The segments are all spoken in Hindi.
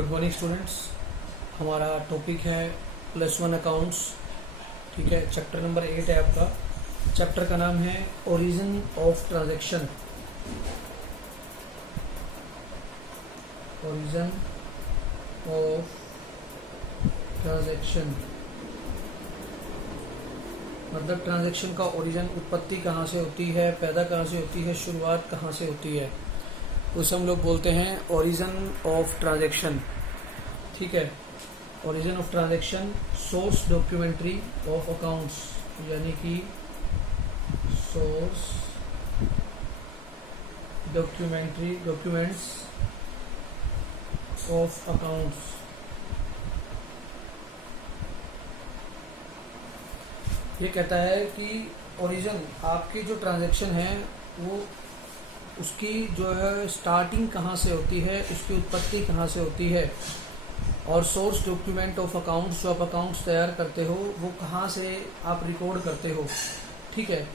Good morning students. हमारा टॉपिक है +1 अकाउंट्स। ठीक है, चैप्टर नंबर 8 है आपका। चैप्टर का नाम है origin of transaction. Origin of transaction मतलब ट्रांजैक्शन का ओरिजिन, उत्पत्ति कहाँ से होती है, पैदा कहाँ से होती है, शुरुआत कहाँ से होती है, उसे हम लोग बोलते हैं ओरिजिन ऑफ ट्रांजैक्शन। ठीक है, origin of transaction, source documentary of accounts, यानी कि सोर्स डॉक्यूमेंट्स ऑफ अकाउंट्स। ये कहता है कि ओरिजिन, आपकी जो ट्रांजैक्शन है वो उसकी जो है स्टार्टिंग कहाँ से होती है, उसकी उत्पत्ति कहाँ से होती है, और सोर्स डॉक्यूमेंट ऑफ अकाउंट्स, जो आप अकाउंट्स तैयार करते हो वो कहाँ से आप रिकॉर्ड करते हो। ठीक है,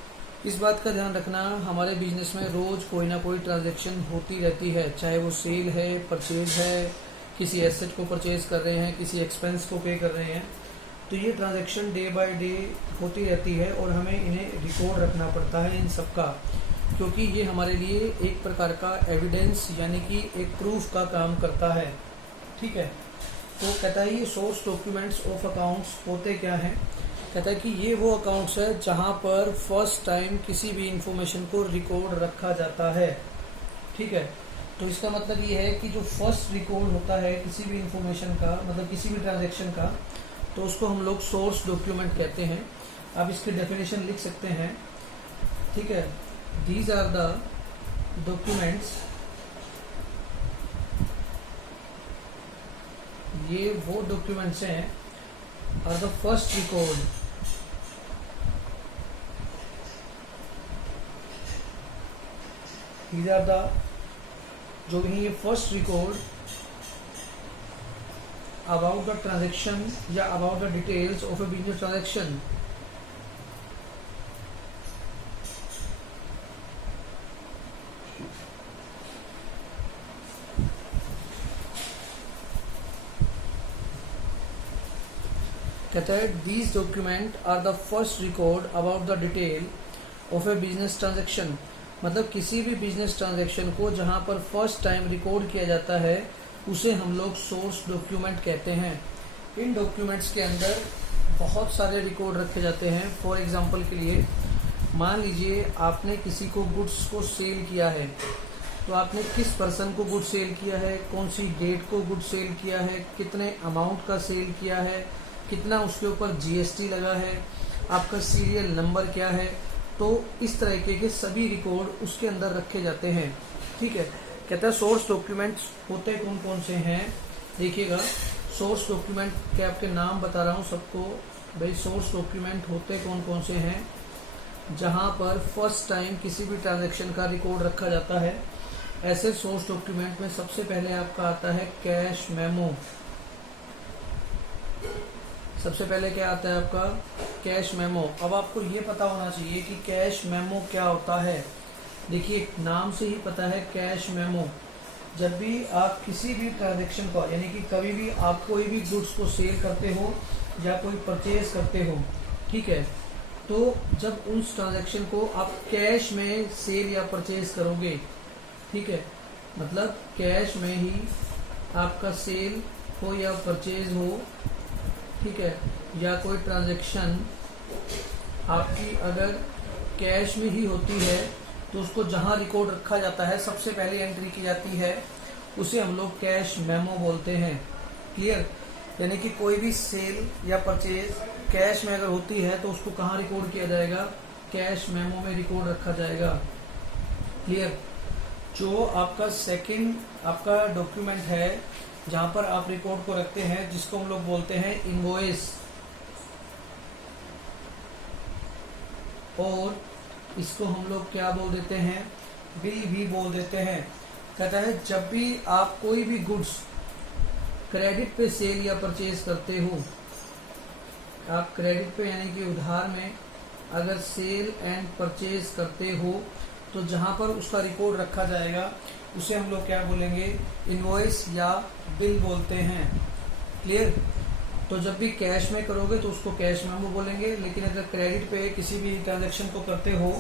इस बात का ध्यान रखना, हमारे बिजनेस में रोज कोई ना कोई ट्रांजैक्शन होती रहती है, चाहे वो सेल है, परचेज है, किसी एसेट को परचेज कर रहे हैं, किसी एक्सपेंस को पे कर रहे हैं, तो ये ट्रांजैक्शन डे बाय डे होती रहती है और हमें इन्हें रिकॉर्ड रखना पड़ता है इन सब का, क्योंकि ये हमारे लिए एक प्रकार का एविडेंस यानी कि एक प्रूफ का काम करता है। ठीक है, तो कहता है ये सोर्स डॉक्यूमेंट्स ऑफ अकाउंट्स होते क्या हैं। कहता है कि ये वो अकाउंट्स है जहाँ पर फर्स्ट टाइम किसी भी इंफॉर्मेशन को रिकॉर्ड रखा जाता है। ठीक है, तो इसका मतलब ये है कि जो फर्स्ट रिकॉर्ड होता है किसी भी इंफॉर्मेशन का, मतलब किसी भी ट्रांजैक्शन का, तो उसको हम लोग सोर्स डॉक्यूमेंट कहते हैं। आप इसकी डेफिनेशन लिख सकते हैं। ठीक है, दीज आर द डॉक्यूमेंट्स, ये वो डॉक्यूमेंट्स हैं, are the first record, these are the, जो भी ये first record about the transaction या about the details of a business transaction. कहता है these document are the first record about the detail of a business transaction, मतलब किसी भी बिजनेस ट्रांजैक्शन को जहां पर फर्स्ट टाइम रिकॉर्ड किया जाता है उसे हम लोग सोर्स डॉक्यूमेंट कहते हैं। इन डॉक्यूमेंट्स के अंदर बहुत सारे रिकॉर्ड रखे जाते हैं। फॉर एग्जांपल के लिए मान लीजिए आपने किसी को गुड्स को सेल किया है, तो आपने किस पर्सन को गुड सेल किया है, कौन सी डेट को गुड सेल किया है, कितने अमाउंट का सेल किया है, कितना उसके ऊपर जीएसटी लगा है, आपका सीरियल नंबर क्या है, तो इस तरीके के सभी रिकॉर्ड उसके अंदर रखे जाते हैं। ठीक है, कहता है सोर्स डॉक्यूमेंट्स होते कौन कौन से हैं। देखिएगा, सोर्स डॉक्यूमेंट के आपके नाम बता रहा हूँ सबको भाई। सोर्स डॉक्यूमेंट होते कौन कौन से हैं जहाँ पर फर्स्ट टाइम किसी भी ट्रांजैक्शन का रिकॉर्ड रखा जाता है। ऐसे सोर्स डॉक्यूमेंट में सबसे पहले आपका आता है कैश मेमो। सबसे पहले क्या आता है आपका कैश मेमो। अब आपको ये पता होना चाहिए कि कैश मेमो क्या होता है। देखिए, नाम से ही पता है कैश मेमो। जब भी आप किसी भी ट्रांजैक्शन को, यानी कि कभी भी आप कोई भी गुड्स को सेल करते हो या कोई परचेज करते हो, ठीक है, तो जब उस ट्रांजैक्शन को आप कैश में सेल या परचेज करोगे, ठीक है, मतलब कैश में ही आपका सेल हो या परचेज हो, ठीक है, या कोई ट्रांजैक्शन आपकी अगर कैश में ही होती है तो उसको जहां रिकॉर्ड रखा जाता है, सबसे पहले एंट्री की जाती है, उसे हम लोग कैश मेमो बोलते हैं। क्लियर, यानी कि कोई भी सेल या परचेज कैश में अगर होती है तो उसको कहाँ रिकॉर्ड किया जाएगा, कैश मेमो में रिकॉर्ड रखा जाएगा। क्लियर, जो आपका सेकंड आपका डॉक्यूमेंट है जहां पर आप रिकॉर्ड को रखते हैं, जिसको हम लोग बोलते हैं इनवॉइस, और इसको हम लोग क्या बोल देते हैं, बिल भी बोल देते हैं। कहता है जब भी आप कोई भी गुड्स क्रेडिट पे सेल या परचेज करते हो, आप क्रेडिट पे यानी कि उधार में अगर सेल एंड परचेज करते हो, तो जहां पर उसका रिकॉर्ड रखा जाएगा उसे हम लोग क्या बोलेंगे, इनवॉइस या बिल बोलते हैं। क्लियर। तो जब भी कैश में करोगे तो उसको कैश मेमो बोलेंगे, लेकिन अगर क्रेडिट पे किसी भी ट्रांजैक्शन को करते हो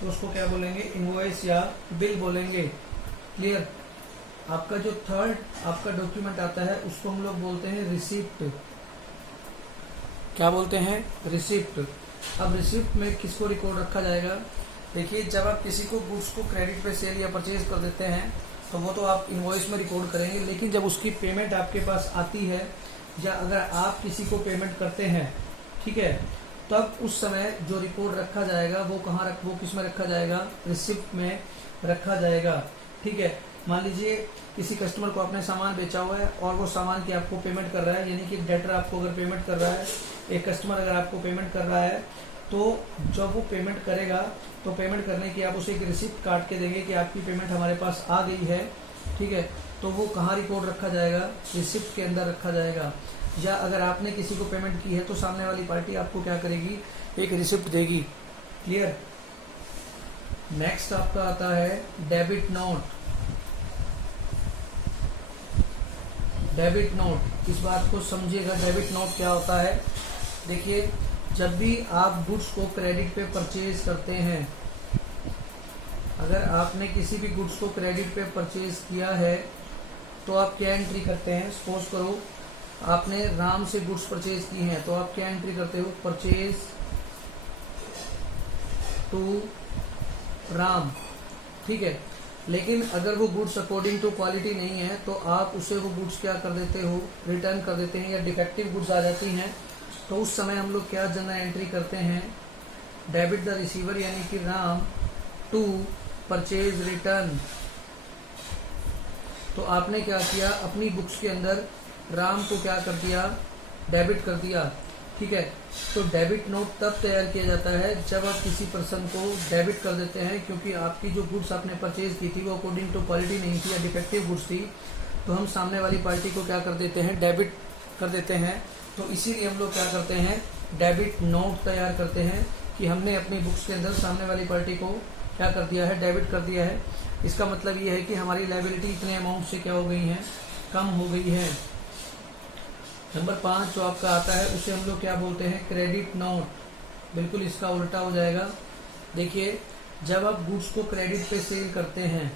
तो उसको क्या बोलेंगे, इनवॉइस या बिल बोलेंगे। क्लियर। आपका जो थर्ड आपका डॉक्यूमेंट आता है उसको हम लोग बोलते हैं रिसिप्ट। क्या बोलते हैं, रिसिप्ट। अब रिसिप्ट में किसको रिकॉर्ड रखा जाएगा, देखिए जब आप किसी को गुड्स को क्रेडिट पे सेल या परचेज कर देते हैं तो वो तो आप इनवॉइस में रिकॉर्ड करेंगे, लेकिन जब उसकी पेमेंट आपके पास आती है या अगर आप किसी को पेमेंट करते हैं, ठीक है, तब उस समय जो रिकॉर्ड रखा जाएगा वो वो किस में रखा जाएगा, रिसिप्ट में रखा जाएगा। ठीक है। मान लीजिए किसी कस्टमर को आपने सामान बेचा हुआ है और वो सामान की आपको पेमेंट कर रहा है, यानी कि डेटर आपको अगर पेमेंट कर रहा है, एक कस्टमर अगर आपको पेमेंट कर रहा है, तो जब वो पेमेंट करेगा तो पेमेंट करने की आप उसे एक रिसिप्ट काट के देंगे कि आपकी पेमेंट हमारे पास आ गई है। ठीक है। तो वो कहाँ रिकॉर्ड रखा जाएगा, रिसिप्ट के अंदर रखा जाएगा। या अगर आपने किसी को पेमेंट की है तो सामने वाली पार्टी आपको क्या करेगी, एक रिसिप्ट देगी। क्लियर। नेक्स्ट आपका आता है डेबिट नोट। डेबिट नोट, इस बात को समझिएगा, डेबिट नोट क्या होता है। देखिए जब भी आप गुड्स को क्रेडिट पे परचेज करते हैं, अगर आपने किसी भी गुड्स को क्रेडिट पे परचेज किया है तो आप क्या एंट्री करते हैं, सपोज करो आपने राम से गुड्स परचेज की हैं तो आप क्या एंट्री करते हो, परचेज टू राम। ठीक है। लेकिन अगर वो गुड्स अकॉर्डिंग टू क्वालिटी नहीं है तो आप उसे वो गुड्स क्या कर देते हो, रिटर्न कर देते हैं, या डिफेक्टिव गुड्स आ जाती हैं तो उस समय हम लोग क्या जनरल एंट्री करते हैं, डेबिट द रिसीवर यानी कि राम टू परचेज रिटर्न। तो आपने क्या किया, अपनी बुक्स के अंदर राम को क्या कर दिया, डेबिट कर दिया। ठीक है। तो डेबिट नोट तब तैयार किया जाता है जब आप किसी पर्सन को डेबिट कर देते हैं, क्योंकि आपकी जो गुड्स आपने परचेज की थी वो अकॉर्डिंग टू क्वालिटी नहीं थी या डिफेक्टिव गुड्स थी, तो हम सामने वाली पार्टी को क्या कर देते हैं, डेबिट कर देते हैं। तो इसीलिए हम लोग क्या करते हैं, डेबिट नोट तैयार करते हैं कि हमने अपनी बुक्स के अंदर सामने वाली पार्टी को क्या कर दिया है, डेबिट कर दिया है। इसका मतलब ये है कि हमारी लायबिलिटी इतने अमाउंट से क्या हो गई है, कम हो गई है। नंबर 5 जो आपका आता है उसे हम लोग क्या बोलते हैं, क्रेडिट नोट। बिल्कुल इसका उल्टा हो जाएगा। देखिए जब आप गुड्स को क्रेडिट पे सेल करते हैं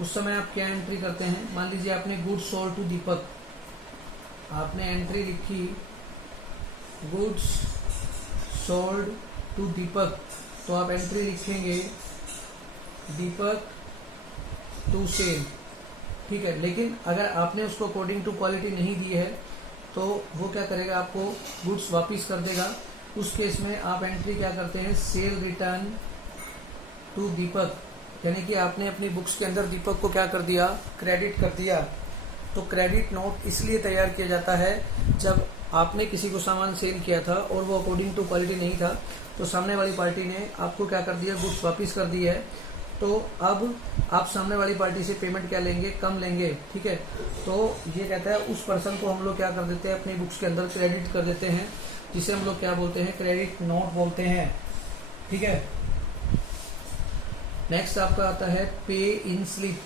उस समय आप क्या एंट्री करते हैं, मान लीजिए आपने गुड्स सोल्ड टू दीपक, आपने एंट्री लिखी गुड्स सोल्ड टू दीपक, तो आप एंट्री लिखेंगे दीपक टू सेल। ठीक है। लेकिन अगर आपने उसको अकॉर्डिंग टू क्वालिटी नहीं दी है तो वो क्या करेगा, आपको गुड्स वापस कर देगा। उस केस में आप एंट्री क्या करते हैं, सेल रिटर्न टू दीपक, यानी कि आपने अपनी बुक्स के अंदर दीपक को क्या कर दिया, क्रेडिट कर दिया। तो क्रेडिट नोट इसलिए तैयार किया जाता है जब आपने किसी को सामान सेल किया था और वो अकॉर्डिंग टू क्वालिटी नहीं था, तो सामने वाली पार्टी ने आपको क्या कर दिया, गुड्स वापस कर दी है। तो अब आप सामने वाली पार्टी से पेमेंट क्या लेंगे, कम लेंगे। ठीक है। तो ये कहता है उस पर्सन को हम लोग क्या कर देते हैं, अपनी बुक्स के अंदर क्रेडिट कर देते हैं, जिसे हम लोग क्या बोलते हैं, क्रेडिट नोट बोलते हैं। ठीक है। नेक्स्ट आपका आता है पे इन स्लिप।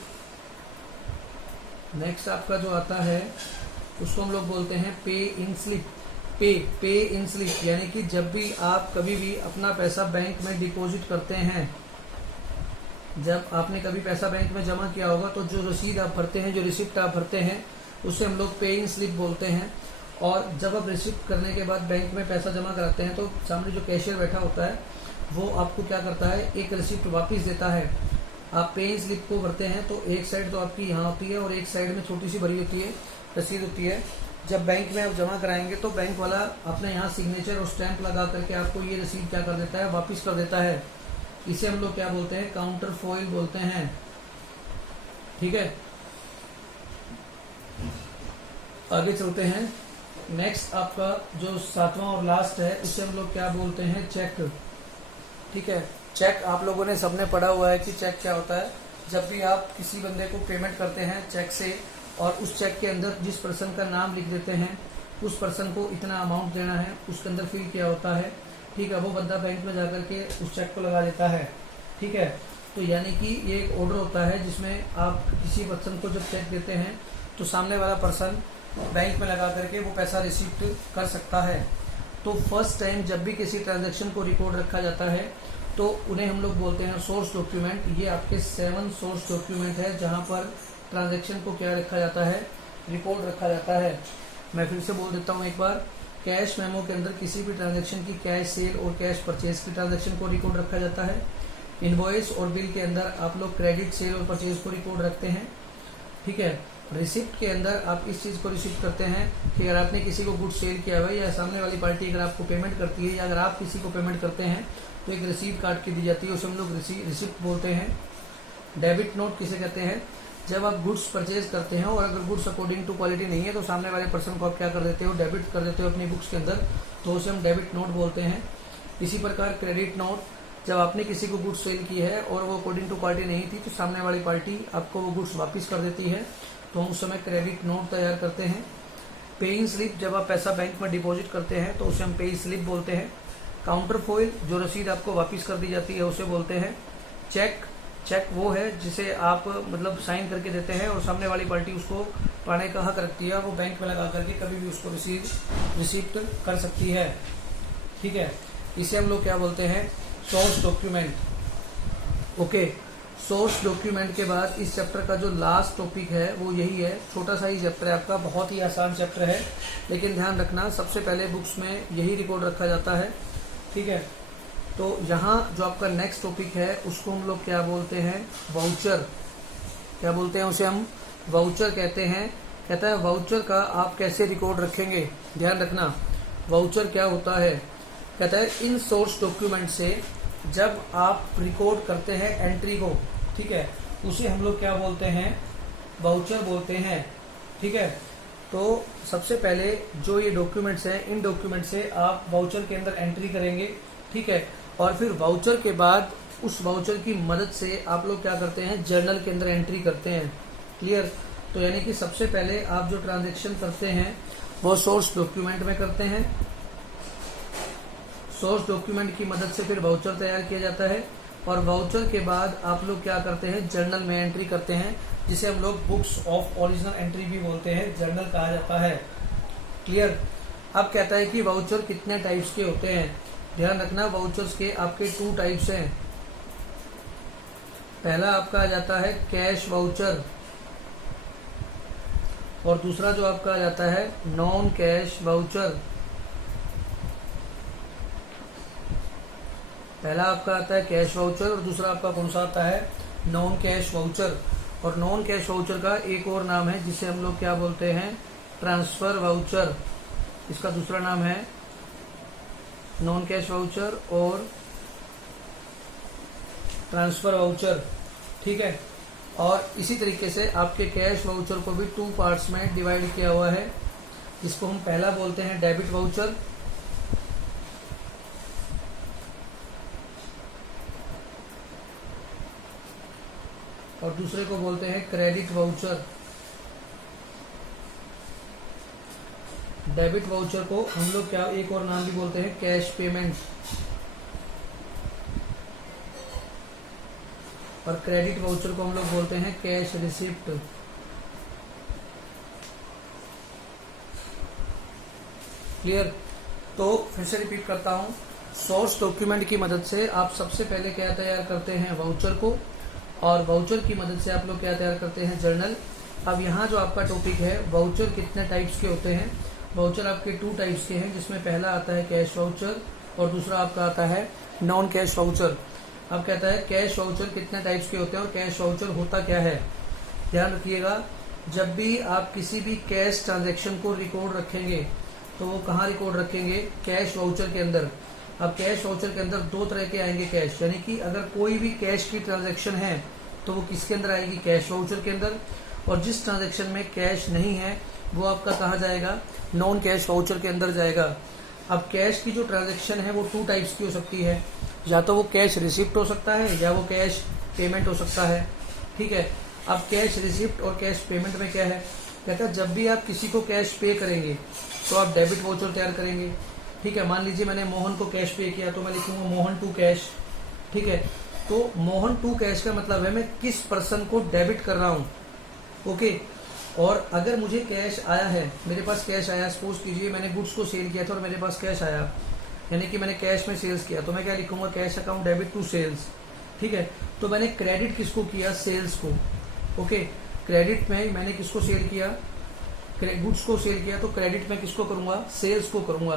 नेक्स्ट आपका जो आता है उसको हम लोग बोलते हैं पे इन स्लिप। पे इन स्लिप यानी कि जब भी आप कभी भी अपना पैसा बैंक में डिपॉजिट करते हैं, जब आपने कभी पैसा बैंक में जमा किया होगा तो जो रसीद आप भरते हैं, जो रिसिप्ट आप भरते हैं, उसे हम लोग पे इन स्लिप बोलते हैं। और जब आप रिसिप्ट करने के बाद बैंक में पैसा जमा कराते हैं तो सामने जो कैशियर बैठा होता है वो आपको क्या करता है, एक रिसिप्ट वापस देता है। आप पे इन स्लिप को भरते हैं तो एक साइड तो आपकी यहाँ होती है और एक साइड में छोटी सी भरी होती है, रसीद होती है। जब बैंक में आप जमा कराएंगे तो बैंक वाला अपने यहाँ सिग्नेचर और स्टैंप लगा करके आपको ये रसीद क्या कर देता है, वापस कर देता है। इसे हम लोग क्या बोलते हैं, काउंटर फॉइल बोलते हैं। ठीक है। आगे चलते हैं। नेक्स्ट आपका जो 7वां और लास्ट है उसे हम लोग क्या बोलते हैं, चेक। ठीक है। चेक आप लोगों ने सबने पढ़ा हुआ है कि चेक क्या होता है। जब भी आप किसी बंदे को पेमेंट करते हैं चेक से और उस चेक के अंदर जिस पर्सन का नाम लिख देते हैं, उस पर्सन को इतना अमाउंट देना है, उसके अंदर फिल किया होता है। ठीक है। वो बंदा बैंक में जाकर के उस चेक को लगा देता है। ठीक है। तो यानी कि ये एक ऑर्डर होता है जिसमें आप किसी पर्सन को जब चेक देते हैं तो सामने वाला पर्सन बैंक में लगा करके वो पैसा रिसीव कर सकता है। तो फर्स्ट टाइम जब भी किसी ट्रांजैक्शन को रिकॉर्ड रखा जाता है तो उन्हें हम लोग बोलते हैं सोर्स डॉक्यूमेंट। ये आपके 7 सोर्स डॉक्यूमेंट है जहाँ पर ट्रांजैक्शन को क्या रखा जाता है, रिकॉर्ड रखा जाता है। मैं फिर से बोल देता हूँ एक बार, कैश मेमो के अंदर किसी भी ट्रांजैक्शन की कैश सेल और कैश परचेज की ट्रांजैक्शन को रिकॉर्ड रखा जाता है। इनवॉइस और बिल के अंदर आप लोग क्रेडिट सेल और परचेज को रिकॉर्ड रखते हैं, ठीक है। रिसिप्ट के अंदर आप इस चीज़ को रिसिप्ट करते हैं कि अगर आपने किसी को गुड सेल किया हुआ है या सामने वाली पार्टी अगर आपको पेमेंट करती है या अगर आप किसी को पेमेंट करते हैं तो एक रिसीप्ट काट के दी जाती है, उसे हम लोग रिसिप्ट बोलते हैं। डेबिट नोट किसे कहते हैं, जब आप गुड्स परचेज करते हैं और अगर गुड्स अकॉर्डिंग टू क्वालिटी नहीं है तो सामने वाले पर्सन को आप क्या कर देते हो, डेबिट कर देते हो अपनी बुक्स के अंदर, तो उसे हम डेबिट नोट बोलते हैं। इसी प्रकार क्रेडिट नोट, जब आपने किसी को गुड्स सेल की है और वो अकॉर्डिंग टू क्वालिटी नहीं थी तो सामने वाली पार्टी आपको वो गुड्स वापस कर देती है, तो हम उस समय क्रेडिट नोट तैयार करते हैं। पेइंग स्लिप, जब आप पैसा बैंक में डिपॉजिट करते हैं तो उसे हम पेइंग स्लिप बोलते हैं। काउंटर फॉइल, जो रसीद आपको वापस कर दी जाती है उसे बोलते हैं चेक। चेक वो है जिसे आप मतलब साइन करके देते हैं और सामने वाली पार्टी उसको पाने का हक रखती है, वो बैंक में लगा करके कभी भी उसको रिसीप्ट कर सकती है, ठीक है। इसे हम लोग क्या बोलते हैं, source document. Okay, source document के बाद इस चैप्टर का जो लास्ट टॉपिक है वो यही है। छोटा सा ही चैप्टर है आपका, बहुत ही आसान चैप्टर है, लेकिन ध्यान रखना सबसे पहले बुक्स में यही रिकॉर्ड रखा जाता है, ठीक है। तो यहाँ जो आपका नेक्स्ट टॉपिक है उसको हम लोग क्या बोलते हैं, वाउचर। क्या बोलते हैं उसे, हम वाउचर कहते हैं। कहता है वाउचर का आप कैसे रिकॉर्ड रखेंगे, ध्यान रखना वाउचर क्या होता है। कहता है इन सोर्स डॉक्यूमेंट से जब आप रिकॉर्ड करते हैं एंट्री को, ठीक है, उसे हम लोग क्या बोलते हैं, वाउचर बोलते हैं, ठीक है। तो सबसे पहले जो ये डॉक्यूमेंट्स हैं, इन डॉक्यूमेंट से आप वाउचर के अंदर एंट्री करेंगे, ठीक है, और फिर वाउचर के बाद उस वाउचर की मदद से आप लोग क्या करते हैं, जर्नल के अंदर एंट्री करते हैं। क्लियर। तो यानी कि सबसे पहले आप जो ट्रांजैक्शन करते हैं वो सोर्स डॉक्यूमेंट में करते हैं, सोर्स डॉक्यूमेंट की मदद से फिर वाउचर तैयार किया जाता है और वाउचर के बाद आप लोग क्या करते हैं, जर्नल में एंट्री करते हैं, जिसे हम लोग बुक्स ऑफ ओरिजिनल एंट्री भी बोलते हैं, जर्नल कहा जाता है। क्लियर। अब कहता है कि वाउचर कितने टाइप्स के होते हैं। ध्यान रखना वाउचर्स के आपके 2 टाइप्स हैं। पहला आपका आ जाता है कैश वाउचर और दूसरा जो आपका आ जाता है नॉन कैश वाउचर। पहला आपका आता है कैश वाउचर और दूसरा आपका कौन सा आता है, नॉन कैश वाउचर। और नॉन कैश वाउचर का एक और नाम है जिसे हम लोग क्या बोलते हैं, ट्रांसफर वाउचर। इसका दूसरा नाम है नॉन कैश वाउचर और ट्रांसफर वाउचर, ठीक है। और इसी तरीके से आपके कैश वाउचर को भी 2 पार्ट्स में डिवाइड किया हुआ है। इसको हम पहला बोलते हैं डेबिट वाउचर और दूसरे को बोलते हैं क्रेडिट वाउचर। डेबिट वाउचर को हम लोग क्या एक और नाम भी बोलते हैं, कैश पेमेंट। और क्रेडिट वाउचर को हम लोग बोलते हैं कैश रिसिप्ट। क्लियर। तो फिर से रिपीट करता हूं, सोर्स डॉक्यूमेंट की मदद से आप सबसे पहले क्या तैयार करते हैं, वाउचर को, और वाउचर की मदद से आप लोग क्या तैयार करते हैं, जर्नल। अब यहाँ जो आपका टॉपिक है, वाउचर कितने टाइप्स के होते हैं। वाउचर आपके 2 टाइप्स के हैं, जिसमें पहला आता है कैश वाउचर और दूसरा आपका आता है नॉन कैश वाउचर। अब कहता है कैश वाउचर कितने टाइप्स के होते हैं और कैश वाउचर होता क्या है। ध्यान रखिएगा, जब भी आप किसी भी कैश ट्रांजैक्शन को रिकॉर्ड रखेंगे तो वो कहाँ रिकॉर्ड रखेंगे, कैश वाउचर के अंदर। अब कैश वाउचर के अंदर 2 तरह के आएंगे कैश, यानी कि अगर कोई भी कैश की ट्रांजैक्शन है तो वो किसके अंदर आएगी, कैश वाउचर के अंदर। और जिस ट्रांजैक्शन में कैश नहीं है वो आपका कहाँ जाएगा, नॉन कैश वाउचर के अंदर जाएगा। अब कैश की जो ट्रांजैक्शन है वो 2 टाइप्स की हो सकती है, या तो वो कैश रिसिप्ट हो सकता है या वो कैश पेमेंट हो सकता है, ठीक है। अब कैश रिसिप्ट और कैश पेमेंट में क्या है, कहता है जब भी आप किसी को कैश पे करेंगे तो आप डेबिट वाउचर तैयार करेंगे, ठीक है। मान लीजिए मैंने मोहन को कैश पे किया तो मैं लिखूंगा मोहन टू कैश, ठीक है। तो मोहन टू कैश का मतलब है मैं किस पर्सन को डेबिट कर रहा हूँ। ओके, और अगर मुझे कैश आया है, मेरे पास कैश आया, सपोज कीजिए मैंने गुड्स को सेल किया था और मेरे पास कैश आया, यानी कि मैंने कैश में सेल्स किया, तो मैं क्या लिखूंगा, cash account debit to sales. ठीक है, तो मैंने क्रेडिट किसको किया, सेल्स को। ओके, क्रेडिट में मैंने किसको सेल किया, गुड्स को सेल किया, तो क्रेडिट में किसको करूंगा, सेल्स को करूंगा।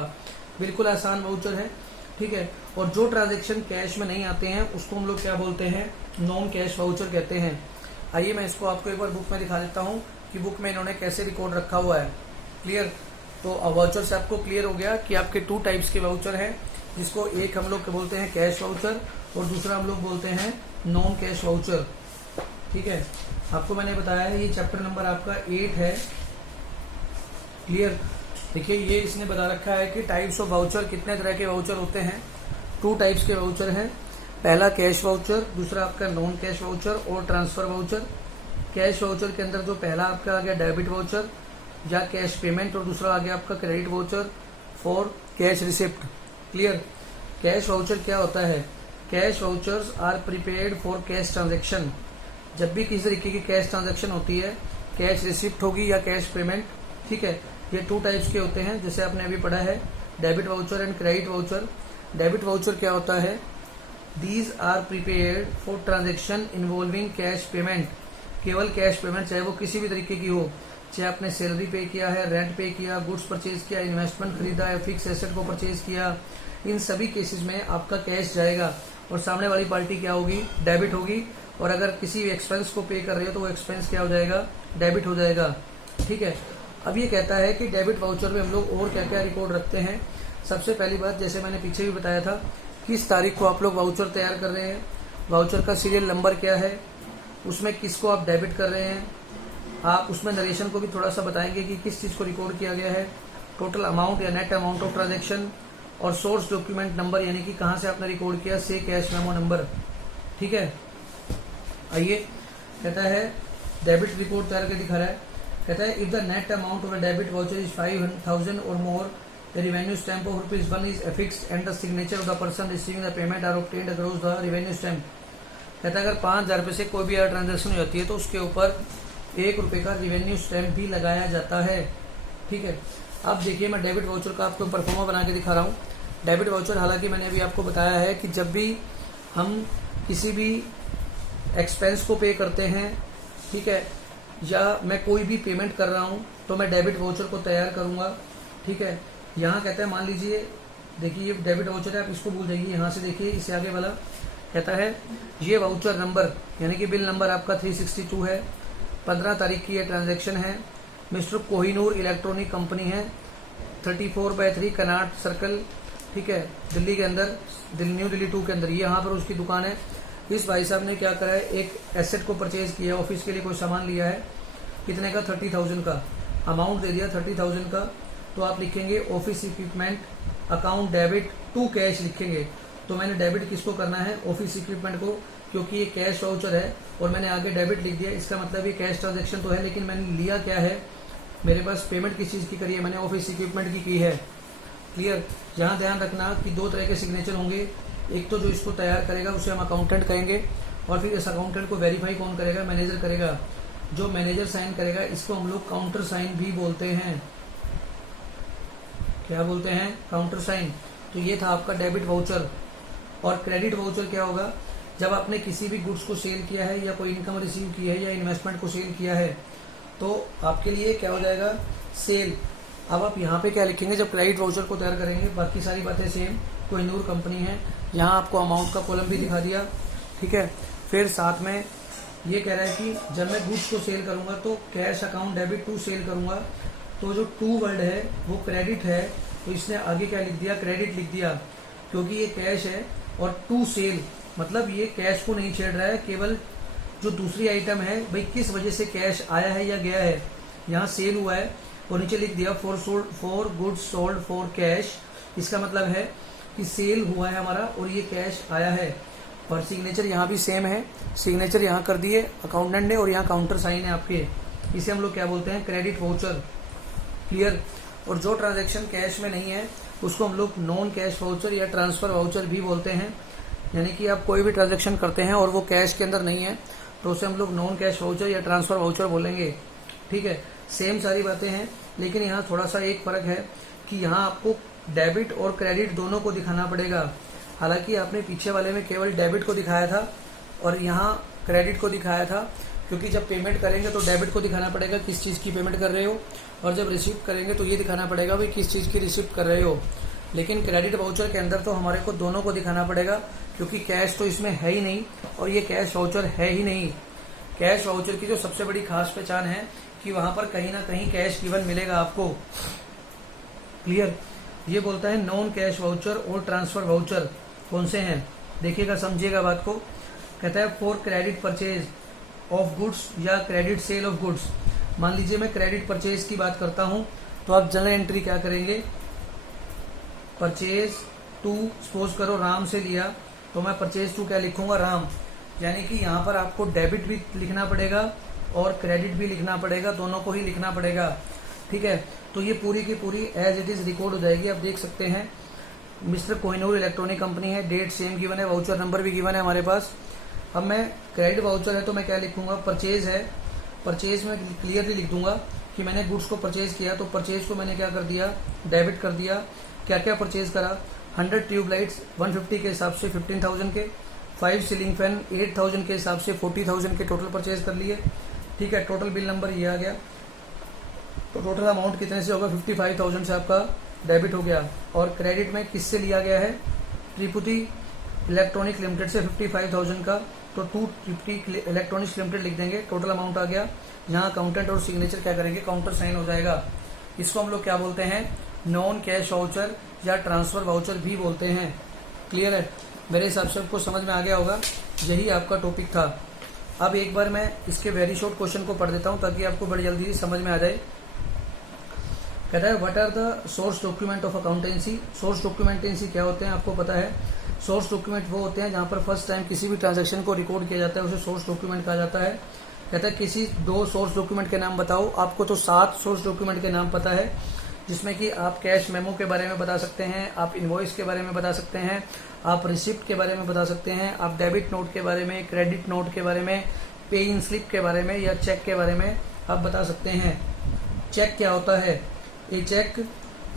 बिल्कुल आसान वाउचर है। ठीक है, और जो ट्रांजेक्शन कैश में नहीं आते हैं उसको हम लोग क्या बोलते हैं, नॉन कैश वाउचर कहते हैं। आइए मैं इसको आपको एक बार बुक में दिखा देता हूँ कि बुक में इन्होंने कैसे रिकॉर्ड रखा हुआ है। क्लियर, तो वाउचर से आपको क्लियर हो गया कि आपके 2 टाइप्स के वाउचर हैं, जिसको एक हम लोग बोलते हैं कैश वाउचर और दूसरा हम लोग बोलते हैं नॉन कैश वाउचर। ठीक है, आपको मैंने बताया है ये चैप्टर नंबर आपका 8 है। क्लियर, देखिए ये इसने बता रखा है कि टाइप्स ऑफ वाउचर, कितने तरह के वाउचर होते हैं। 2 टाइप्स के वाउचर हैं, पहला कैश वाउचर, दूसरा आपका नॉन कैश वाउचर और ट्रांसफर वाउचर। कैश वाउचर के अंदर जो पहला आपका आ गया डेबिट वाउचर या कैश पेमेंट, और दूसरा आ गया आपका credit voucher for cash receipt. Clear, cash voucher क्या होता है, cash vouchers are prepaid for cash transaction. जब भी किसी तरीके की कैश ट्रांजेक्शन होती है, कैश रिसिप्ट होगी या कैश पेमेंट, ठीक है, ये 2 टाइप्स के होते हैं, जैसे आपने अभी पढ़ा है debit voucher and credit voucher. Debit voucher क्या होता है, these are prepaid for transaction involving cash payment. केवल कैश पेमेंट, चाहे वो किसी भी तरीके की हो, चाहे आपने सैलरी पे किया है, रेंट पे किया, गुड्स परचेज किया, इन्वेस्टमेंट खरीदा है, फिक्स एसेट को परचेज किया, इन सभी केसेस में आपका कैश जाएगा और सामने वाली पार्टी क्या होगी, डेबिट होगी। और अगर किसी एक्सपेंस को पे कर रहे हो तो वो एक्सपेंस क्या हो जाएगा, डेबिट हो जाएगा। ठीक है, अब ये कहता है कि डेबिट वाउचर में हम लोग और क्या क्या रिकॉर्ड रखते हैं। सबसे पहली बात, जैसे मैंने पीछे भी बताया था, किस तारीख को आप लोग वाउचर तैयार कर रहे हैं, वाउचर का सीरियल नंबर क्या है, उसमें किसको आप डेबिट कर रहे हैं, आप उसमें नरेशन को भी थोड़ा सा बताएंगे कि किस चीज़ को रिकॉर्ड किया गया है, टोटल अमाउंट या नेट अमाउंट ऑफ ट्रांजेक्शन, और सोर्स डॉक्यूमेंट नंबर, यानी कि कहाँ से आपने रिकॉर्ड किया, से कैश मेमो नंबर। ठीक है, आइए कहता है डेबिट रिकॉर्ड तैयार करके दिखा रहा है। कहता है if the net amount of a debit voucher is 5,000 और more, the revenue stamp of ₹1 is affixed and the signature of the person receiving the payment are obtained across the revenue stamp. कहता है अगर 5,000 रुपये से कोई भी ट्रांजेक्शन हो जाती है तो उसके ऊपर ₹1 का रेवेन्यू स्टैम्प भी लगाया जाता है। ठीक है, अब देखिए मैं डेबिट वाउचर का आपको परफॉर्मा बना के दिखा रहा हूँ। डेबिट वाउचर, हालांकि मैंने अभी आपको बताया है कि जब भी हम किसी भी एक्सपेंस को पे करते हैं, ठीक है, या मैं कोई भी पेमेंट कर रहा हूँ, तो मैं डेबिट वाउचर को तैयार करूँगा। ठीक है, यहाँ कहता है, मान लीजिए, देखिए ये डेबिट वाउचर है, आप इसको भूल जाइए, यहाँ से देखिए इससे आगे वाला कहता है ये वाउचर नंबर, यानी कि बिल नंबर आपका 362 है, 15 तारीख की ये ट्रांजैक्शन है, मिस्टर कोहिनूर इलेक्ट्रॉनिक कंपनी है, 34/3 कनाट सर्कल, ठीक है, दिल्ली के अंदर, न्यू दिल्ली 2 के अंदर, ये यहाँ पर उसकी दुकान है। इस भाई साहब ने क्या करा है, एक एसेट को परचेज किया, ऑफिस के लिए कोई सामान लिया है, कितने का, 30,000 का, अमाउंट दे दिया 30,000 का, तो आप लिखेंगे office equipment account debit to cash लिखेंगे। तो मैंने डेबिट किसको करना है, ऑफिस इक्विपमेंट को, क्योंकि ये कैश वाउचर है और मैंने आगे डेबिट लिख दिया, इसका मतलब ये कैश ट्रांजेक्शन तो है, लेकिन मैंने लिया क्या है, मेरे पास पेमेंट किस चीज़ की करी है, मैंने ऑफिस इक्विपमेंट की है। क्लियर, यहाँ ध्यान रखना कि 2 तरह के सिग्नेचर होंगे, एक तो जो इसको तैयार करेगा उसे हम अकाउंटेंट कहेंगे, और फिर इस अकाउंटेंट को वेरीफाई कौन करेगा, मैनेजर करेगा। जो मैनेजर साइन करेगा इसको हम लोग काउंटर साइन भी बोलते हैं। क्या बोलते हैं, काउंटर साइन। तो ये था आपका डेबिट वाउचर। और क्रेडिट वाउचर क्या होगा, जब आपने किसी भी गुड्स को सेल किया है या कोई इनकम रिसीव की है या इन्वेस्टमेंट को सेल किया है, तो आपके लिए क्या हो जाएगा, सेल। अब आप यहाँ पे क्या लिखेंगे, जब क्रेडिट वाउचर को तैयार करेंगे, बाकी सारी बातें सेम, कोहिनूर कंपनी है, यहाँ आपको अमाउंट का कॉलम भी दिखा दिया। ठीक है, फिर साथ में ये कह रहा है कि जब मैं गुड्स को सेल करूँगा तो cash account debit to sale करूँगा, तो जो टू वर्ड है वो क्रेडिट है, तो इसने आगे क्या लिख दिया, क्रेडिट लिख दिया, क्योंकि ये कैश है, और टू सेल मतलब ये कैश को नहीं छेड़ रहा है, केवल जो दूसरी आइटम है, भाई किस वजह से कैश आया है या गया है, यहाँ सेल हुआ है, और नीचे लिख दिया for goods sold for cash. इसका मतलब है कि सेल हुआ है हमारा और ये कैश आया है। और सिग्नेचर यहाँ भी सेम है, सिग्नेचर यहाँ कर दिए अकाउंटेंट ने, और यहाँ काउंटर साइन है आपके, इसे हम लोग क्या बोलते हैं, क्रेडिट वाउचर। क्लियर, और जो ट्रांजैक्शन कैश में नहीं है उसको हम लोग नॉन कैश वाउचर या ट्रांसफर वाउचर भी बोलते हैं। यानी कि आप कोई भी ट्रांजैक्शन करते हैं और वो कैश के अंदर नहीं है तो उसे हम लोग नॉन कैश वाउचर या ट्रांसफर वाउचर बोलेंगे। ठीक है, सेम सारी बातें हैं, लेकिन यहाँ थोड़ा सा एक फर्क है कि यहाँ आपको डेबिट और क्रेडिट दोनों को दिखाना पड़ेगा। हालांकि आपने पीछे वाले में केवल डेबिट को दिखाया था और यहाँ क्रेडिट को दिखाया था, क्योंकि जब पेमेंट करेंगे तो डेबिट को दिखाना पड़ेगा किस चीज़ की पेमेंट कर रहे हो, और जब रिसीव करेंगे तो ये दिखाना पड़ेगा भाई किस चीज़ की रिसीव कर रहे हो। लेकिन क्रेडिट वाउचर के अंदर तो हमारे को दोनों को दिखाना पड़ेगा, क्योंकि कैश तो इसमें है ही नहीं और ये कैश वाउचर है ही नहीं। कैश वाउचर की जो सबसे बड़ी खास पहचान है कि वहां पर कहीं ना कहीं कैश गिवन मिलेगा आपको। क्लियर? ये बोलता है नॉन कैश वाउचर और ट्रांसफर वाउचर कौन से हैं, देखिएगा समझिएगा बात को। कहता है for credit purchase of goods या क्रेडिट सेल ऑफ गुड्स। मान लीजिए मैं क्रेडिट परचेज की बात करता हूं तो आप जनरल एंट्री क्या करेंगे, परचेज टू, सपोज करो राम से लिया तो मैं परचेज टू क्या लिखूंगा, राम। यानी कि यहाँ पर आपको डेबिट भी लिखना पड़ेगा और क्रेडिट भी लिखना पड़ेगा, दोनों को ही लिखना पड़ेगा। ठीक है, तो ये पूरी की पूरी एज इट इज रिकॉर्ड हो जाएगी। आप देख सकते हैं मिस्टर कोहिनूर इलेक्ट्रॉनिक कंपनी है, डेट सेम गिवन है, वाउचर नंबर भी गिवन है हमारे पास। अब मैं क्रेडिट वाउचर है तो मैं क्या लिखूंगा, परचेज है, परचेज में क्लियरली लिख दूंगा कि मैंने गुड्स को परचेज किया, तो परचेज को मैंने क्या कर दिया, डेबिट कर दिया। क्या क्या परचेज करा, 100 ट्यूबलाइट्स 150 के हिसाब से 15,000 के, 5 सीलिंग फैन 8,000 के हिसाब से 40,000 के टोटल परचेज कर लिए। ठीक है, टोटल बिल नंबर ये आ गया, तो टोटल अमाउंट कितने से होगा, 55,000 से आपका डेबिट हो गया। और क्रेडिट में किससे लिया गया है, त्रिपुटी इलेक्ट्रॉनिक लिमिटेड से 55,000 का, तो 250 इलेक्ट्रॉनिक्स लिमिटेड लिख देंगे, टोटल अमाउंट आ गया। यहाँ अकाउंटेंट और सिग्नेचर क्या करेंगे, काउंटर साइन हो जाएगा। इसको हम लोग क्या बोलते हैं, नॉन कैश वाउचर या ट्रांसफर वाउचर भी बोलते हैं। क्लियर है? मेरे हिसाब से आपको समझ में आ गया होगा, यही आपका टॉपिक था। अब एक बार मैं इसके वेरी शॉर्ट क्वेश्चन को पढ़ देता हूँ ताकि आपको बड़ी जल्दी समझ में आ जाए। कहता है what are the source document of accountancy. Source डॉक्यूमेंटेंसी क्या होते हैं आपको पता है। सोर्स डॉक्यूमेंट वो होते हैं जहाँ पर फर्स्ट टाइम किसी भी ट्रांजैक्शन को रिकॉर्ड किया जाता है, उसे सोर्स डॉक्यूमेंट कहा जाता है। कहता है किसी 2 सोर्स डॉक्यूमेंट के नाम बताओ। आपको तो 7 सोर्स डॉक्यूमेंट के नाम पता है, जिसमें कि आप कैश मेमो के बारे में बता सकते हैं, आप इनवॉइस के बारे में बता सकते हैं, आप रिसिप्ट के बारे में बता सकते हैं, आप डेबिट नोट के बारे में, क्रेडिट नोट के बारे में, पे इन स्लिप के बारे में या चेक के बारे में आप बता सकते हैं। चेक क्या होता है, a cheque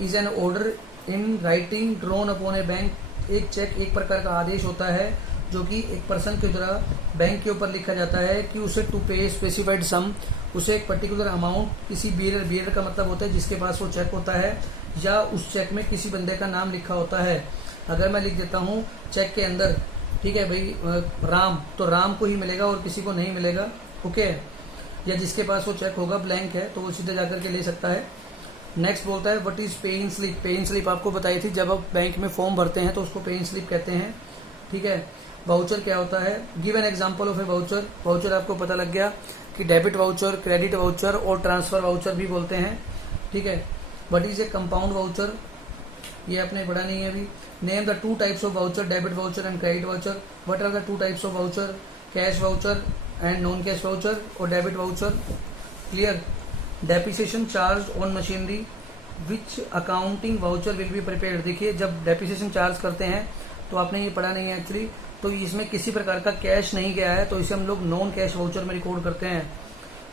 is an order in writing drawn upon a bank. एक चेक एक प्रकार का आदेश होता है जो कि एक पर्सन के द्वारा बैंक के ऊपर लिखा जाता है कि उसे टू पे स्पेसिफाइड सम, उसे एक पर्टिकुलर अमाउंट किसी बियरर का मतलब होता है जिसके पास वो चेक होता है, या उस चेक में किसी बंदे का नाम लिखा होता है। अगर मैं लिख देता हूँ चेक के अंदर, ठीक है भाई, राम, तो राम को ही मिलेगा और किसी को नहीं मिलेगा। ओके, या जिसके पास वो चेक होगा ब्लैंक है तो वो सीधे जाकर के ले सकता है। नेक्स्ट बोलता है व्हाट इज पे इन स्लिप। पे इन स्लिप आपको बताई थी, जब आप बैंक में फॉर्म भरते हैं तो उसको पे इन स्लिप कहते हैं। ठीक है, वाउचर क्या होता है, give an example of a voucher. Voucher आपको पता लग गया कि डेबिट वाउचर, क्रेडिट वाउचर और ट्रांसफर वाउचर भी बोलते हैं। ठीक है, what is a compound voucher, ये आपने पढ़ा नहीं है अभी। Name the 2 types of voucher, debit voucher and credit voucher. What are the 2 types of voucher, cash voucher and non cash voucher और debit voucher. Clear? Depreciation charge on machinery which accounting voucher will be prepared. देखिए, जब डेप्रिसिएशन चार्ज करते हैं तो आपने ये पढ़ा नहीं है एक्चुअली, तो इसमें किसी प्रकार का कैश नहीं गया है तो इसे हम लोग नॉन कैश वाउचर में रिकॉर्ड करते हैं।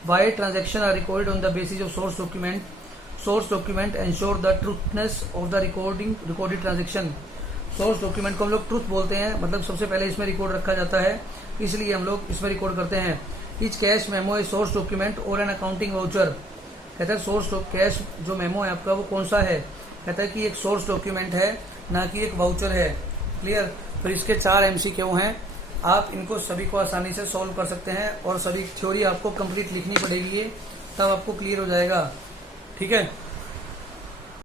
Why transaction are recorded on the basis of source document. Source document ensure the truthness of the recorded transaction. Source document को हम लोग ट्रूथ बोलते हैं, मतलब सबसे पहले इसमें रिकॉर्ड रखा जाता है, इसलिए हम लोग इसमें रिकॉर्ड करते हैं। Etch cash memo a source document और एन अकाउंटिंग वाउचर। कहता है सोर्स कैश जो मेमो है आपका वो कौन सा है, कहता है कि एक सोर्स डॉक्यूमेंट है, ना कि एक वाउचर है। क्लियर? फिर इसके 4 MCQ हैं, आप इनको सभी को आसानी से सॉल्व कर सकते हैं और सभी थ्योरी आपको कंप्लीट लिखनी पड़ेगी, तब आपको क्लियर हो जाएगा। ठीक है।